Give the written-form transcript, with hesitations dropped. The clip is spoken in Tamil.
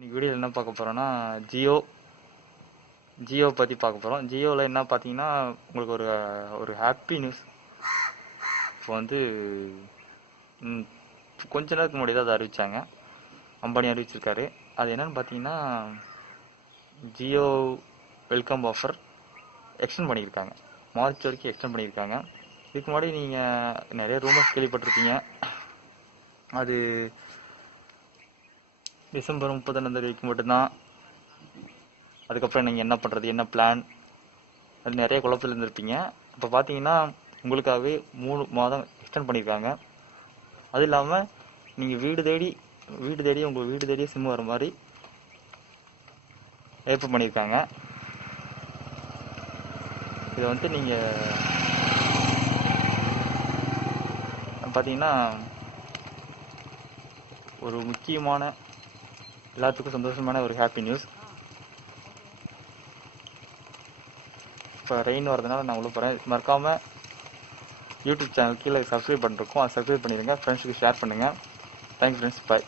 இன்னைக்கு வீடியோவில் என்ன பார்க்க போகிறோன்னா ஜியோ பற்றி பார்க்க போகிறோம். ஜியோவில் என்ன பார்த்தீங்கன்னா உங்களுக்கு ஒரு ஹாப்பி நியூஸ். இப்போ வந்து கொஞ்ச நேரத்துக்கு முன்னாடி தான் அதை அறிவித்தாங்க. அம்பானி அறிவிச்சிருக்காரு. அது என்னென்னு பார்த்தீங்கன்னா ஜியோ வெல்கம் ஆஃபர் எக்ஸ்டெண்ட் பண்ணியிருக்காங்க. மார்ச் வரைக்கும் எக்ஸ்டெண்ட் பண்ணியிருக்காங்க. இதுக்கு முன்னாடி நீங்கள் நிறைய ரூமர்ஸ் கேள்விப்பட்டிருப்பீங்க. அது டிசம்பர் 31 வரைக்கும் மட்டும்தான். அதுக்கப்புறம் நீங்கள் என்ன பண்ணுறது, என்ன பிளான், அது நிறைய குழப்பத்தில் இருந்திருப்பீங்க. இப்போ பார்த்தீங்கன்னா உங்களுக்காகவே 3 மாதம் எக்ஸ்டெண்ட் பண்ணியிருக்காங்க. அது இல்லாமல் நீங்கள் வீடு தேடி உங்கள் வீடு தேடியே சிம் வர மாதிரி ஏற்பாடு பண்ணியிருக்காங்க. இதை வந்து நீங்கள் பார்த்தீங்கன்னா ஒரு முக்கியமான எல்லாத்துக்கும் சந்தோஷமான ஒரு ஹாப்பி நியூஸ். இப்போ ரெயின் வரதுனால நான் உள்ள போகிறேன். மறக்காமல் யூடியூப் சேனல் கீழே சப்ஸ்கிரைப் பண்ணிருக்கோம், அதை சப்ஸ்கிரைப் பண்ணிடுங்க. ஃப்ரெண்ட்ஸுக்கு ஷேர் பண்ணுங்கள். தேங்க்ஸ் ஃப்ரெண்ட்ஸ், பாய்.